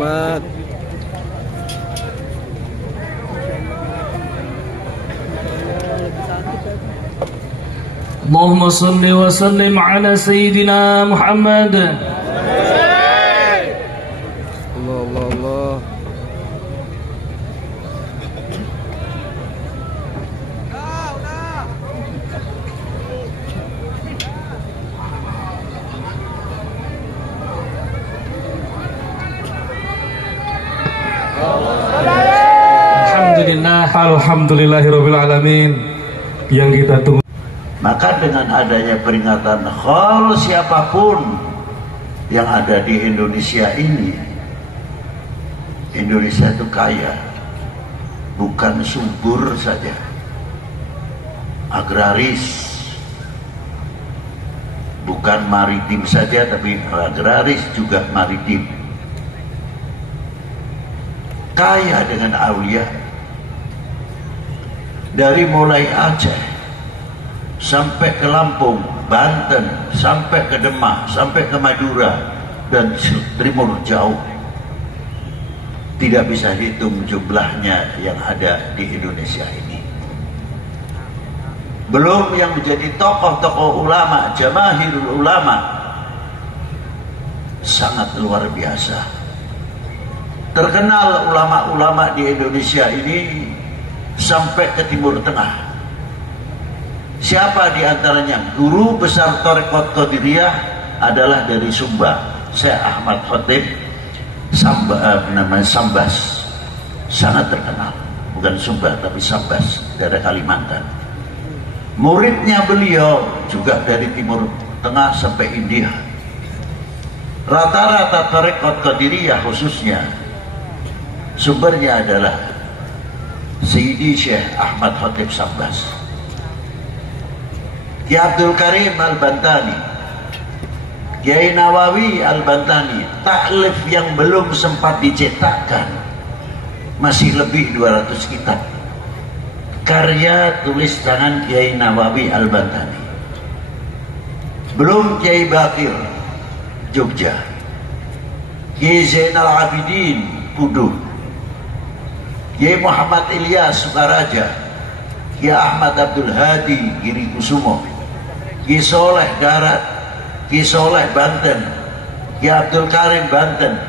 Muhammad. Allahumma salli wa sallim ala Sayyidina Muhammad. Allah Allah Allah. Alhamdulillahirabbil alamin. Yang kita tunggu. Maka dengan adanya peringatan khol siapapun yang ada di Indonesia ini, Indonesia itu kaya, bukan subur saja, agraris, bukan maritim saja, tapi agraris juga maritim, kaya dengan aulia. Dari mulai Aceh sampai ke Lampung, Banten, sampai ke Demak, sampai ke Madura, dan timur jauh, tidak bisa hitung jumlahnya yang ada di Indonesia ini. Belum yang menjadi tokoh-tokoh ulama, jamaahirul ulama, sangat luar biasa. Terkenal ulama-ulama di Indonesia ini sampai ke Timur Tengah. Siapa di antaranya? Guru besar Thariqat Qadiriyah adalah dari Sumba, Syekh Ahmad Khatib namanya Sambas, sangat terkenal. Bukan Sumba tapi Sambas, dari Kalimantan. Muridnya beliau juga dari Timur Tengah sampai India. Rata-rata Thariqat Qadiriyah khususnya sumbernya adalah Sayyidi Syekh Ahmad Khatib Sambas. Kiai Abdul Karim Al-Bantani, Kiai Nawawi Al-Bantani, taklif yang belum sempat dicetakkan masih lebih 200 kitab karya tulis tangan Kiai Nawawi Al-Bantani. Belum Kiai Bakir Jogja, Kiai Zainal Abidin Kudus, Kiai Muhammad Ilyas Sukaraja, Kiai Ahmad Abdul Hadi Giri Kusumo, Kiai Soleh Darat, Kiai Soleh Banten, Kiai Abdul Karim Banten.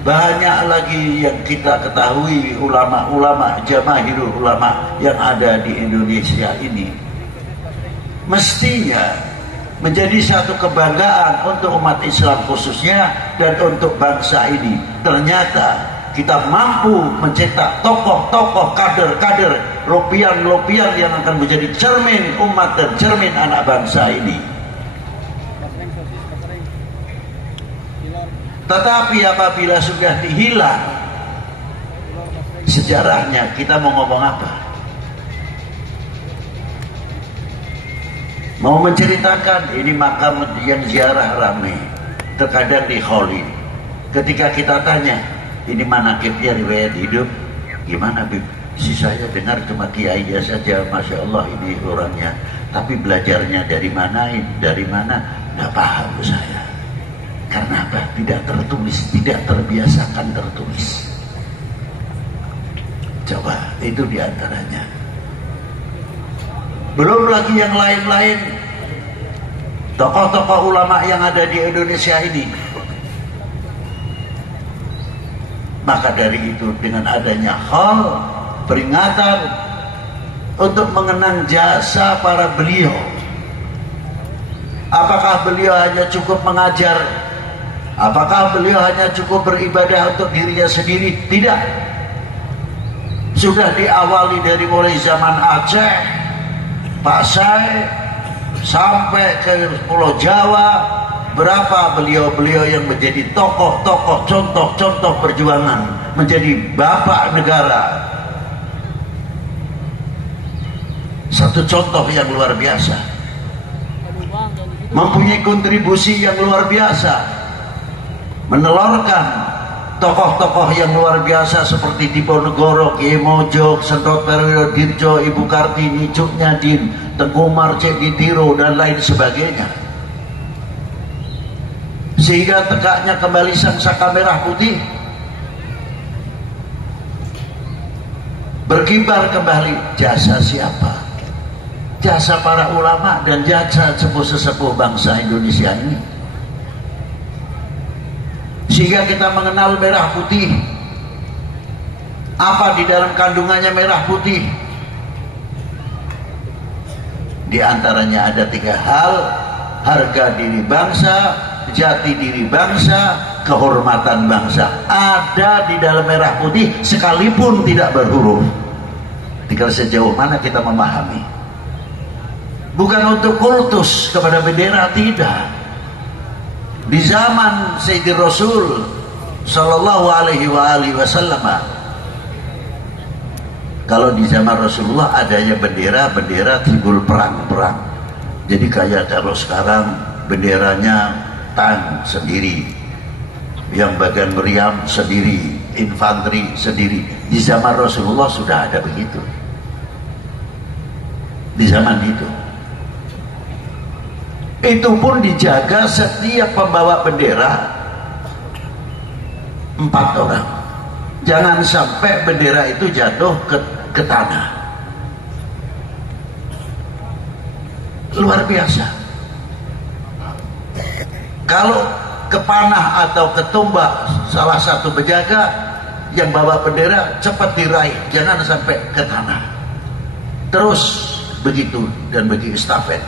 Banyak lagi yang kita ketahui ulama-ulama, jamaahirul ulama yang ada di Indonesia ini. Mestinya menjadi satu kebanggaan untuk umat Islam khususnya dan untuk bangsa ini. Ternyata kita mampu mencetak tokoh-tokoh, kader-kader, lopian-lopian yang akan menjadi cermin umat dan cermin anak bangsa ini. Tetapi apabila sudah dihilang sejarahnya, kita mau ngomong apa? Mau menceritakan ini makam yang ziarah ramai, terkadang di Kholin. Ketika kita tanya, ini manakibnya riwayat hidup, gimana Bib? Si saya dengar cuma kiainya saja, Masya Allah ini orangnya. Tapi belajarnya dari mana, nggak paham saya. Karena apa? Tidak tertulis, tidak terbiasakan tertulis. Coba, itu diantaranya. Belum lagi yang lain-lain, tokoh-tokoh ulama yang ada di Indonesia ini. Maka dari itu dengan adanya hal peringatan untuk mengenang jasa para beliau. Apakah beliau hanya cukup mengajar? Apakah beliau hanya cukup beribadah untuk dirinya sendiri? Tidak. Sudah diawali dari mulai zaman Aceh, Pasai, sampai ke Pulau Jawa. Berapa beliau-beliau yang menjadi tokoh-tokoh, contoh-contoh perjuangan, menjadi bapak negara. Satu contoh yang luar biasa, mempunyai kontribusi yang luar biasa, menelurkan tokoh-tokoh yang luar biasa seperti Diponegoro, Kiai Mojo, Sentot Perwira Dirjo, Ibu Kartini, Cuk Nyadin, Tengku Umar Cek Ditiro, dan lain sebagainya. Sehingga tegaknya kembali sang saka merah putih berkibar kembali. Jasa siapa? Jasa para ulama dan jasa sepuh-sepuh bangsa Indonesia ini, sehingga kita mengenal merah putih. Apa di dalam kandungannya merah putih? Di antaranya ada 3 hal: harga diri bangsa, jati diri bangsa, kehormatan bangsa. Ada di dalam merah putih sekalipun tidak berhuruf. Tinggal sejauh mana kita memahami. Bukan untuk kultus kepada bendera, tidak. Di zaman Sayyidina Rasul sallallahu alaihi wasallam, kalau di zaman Rasulullah adanya bendera timbul perang-perang. Jadi kayak kalau sekarang benderanya tank sendiri, yang bagian meriam sendiri, infanteri sendiri. Di zaman Rasulullah sudah ada begitu. Di zaman itu pun dijaga setiap pembawa bendera 4 orang. Jangan sampai bendera itu jatuh ke tanah. Luar biasa. Kalau ke panah atau ke tombak salah satu penjaga yang bawa bendera, cepat diraih, jangan sampai ke tanah. Terus begitu dan bagi estafet.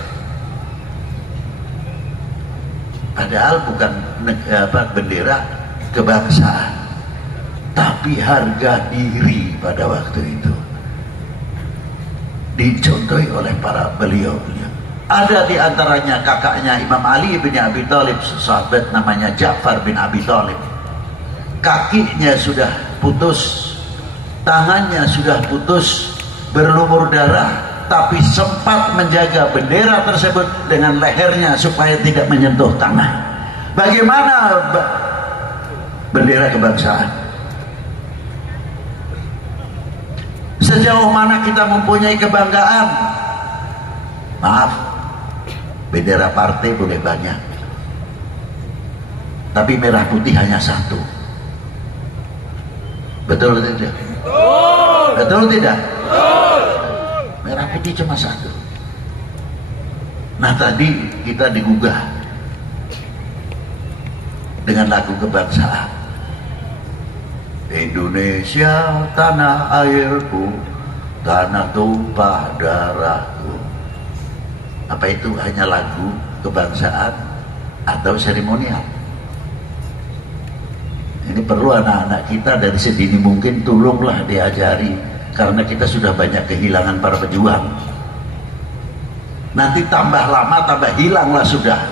Padahal bukan bendera kebangsaan, tapi harga diri pada waktu itu dicontohi oleh para beliau. Ada di antaranya kakaknya Imam Ali bin Abi Thalib, sahabat namanya Ja'far bin Abi Thalib. Kakinya sudah putus, tangannya sudah putus, berlumur darah, tapi sempat menjaga bendera tersebut dengan lehernya supaya tidak menyentuh tanah. Bagaimana bendera kebangsaan? Sejauh mana kita mempunyai kebanggaan? Maaf, bendera partai boleh banyak, tapi merah putih hanya 1. Betul tidak? Betul tidak? Merah putih cuma 1. Nah, tadi kita digugah dengan lagu kebangsaan. Indonesia tanah airku, tanah tumpah darahku. Apa itu hanya lagu kebangsaan atau seremonial? Ini perlu anak-anak kita dari sedini mungkin tolonglah diajari, karena kita sudah banyak kehilangan para pejuang. Nanti tambah lama tambah hilanglah sudah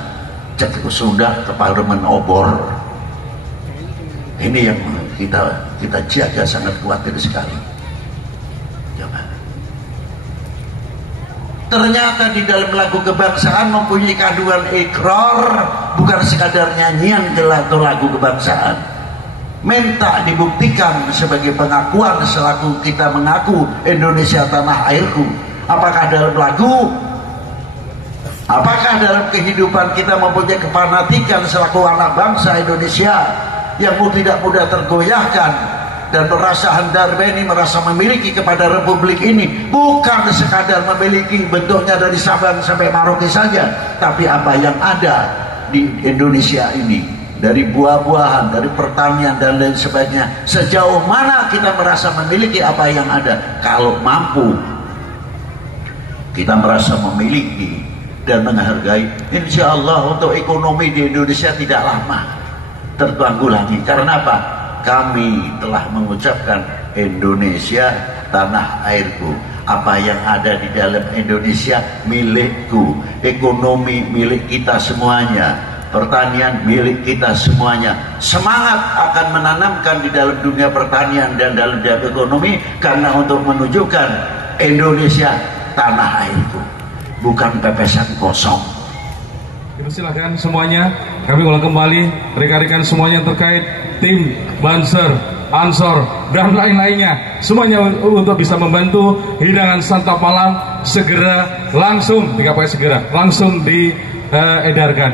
ke parlemen obor. Ini yang kita jaga, sangat khawatir sekali. Coba. Ternyata di dalam lagu kebangsaan mempunyai kandungan ikrar, bukan sekadar nyanyian atau lagu kebangsaan. Minta dibuktikan sebagai pengakuan selaku kita mengaku Indonesia tanah airku. Apakah dalam lagu, apakah dalam kehidupan kita mempunyai kefanatikan selaku anak bangsa Indonesia yang tidak mudah tergoyahkan dan merasa handal beni, merasa memiliki kepada republik ini, bukan sekadar memiliki bentuknya dari Sabang sampai Merauke saja, tapi apa yang ada di Indonesia ini, dari buah-buahan, dari pertanian dan lain sebagainya. Sejauh mana kita merasa memiliki apa yang ada? Kalau mampu kita merasa memiliki dan menghargai, insya Allah untuk ekonomi di Indonesia tidak lama tertanggulangi. Karena apa? Kami telah mengucapkan Indonesia tanah airku. Apa yang ada di dalam Indonesia milikku. Ekonomi milik kita semuanya, pertanian milik kita semuanya. Semangat akan menanamkan di dalam dunia pertanian dan dalam dunia ekonomi, karena untuk menunjukkan Indonesia tanah airku, bukan pepesan kosong. Silahkan semuanya, kami ulang kembali rekan-rekan semuanya terkait tim Banser, Ansor dan lain-lainnya, semuanya untuk bisa membantu hidangan santap malam segera langsung diedarkan.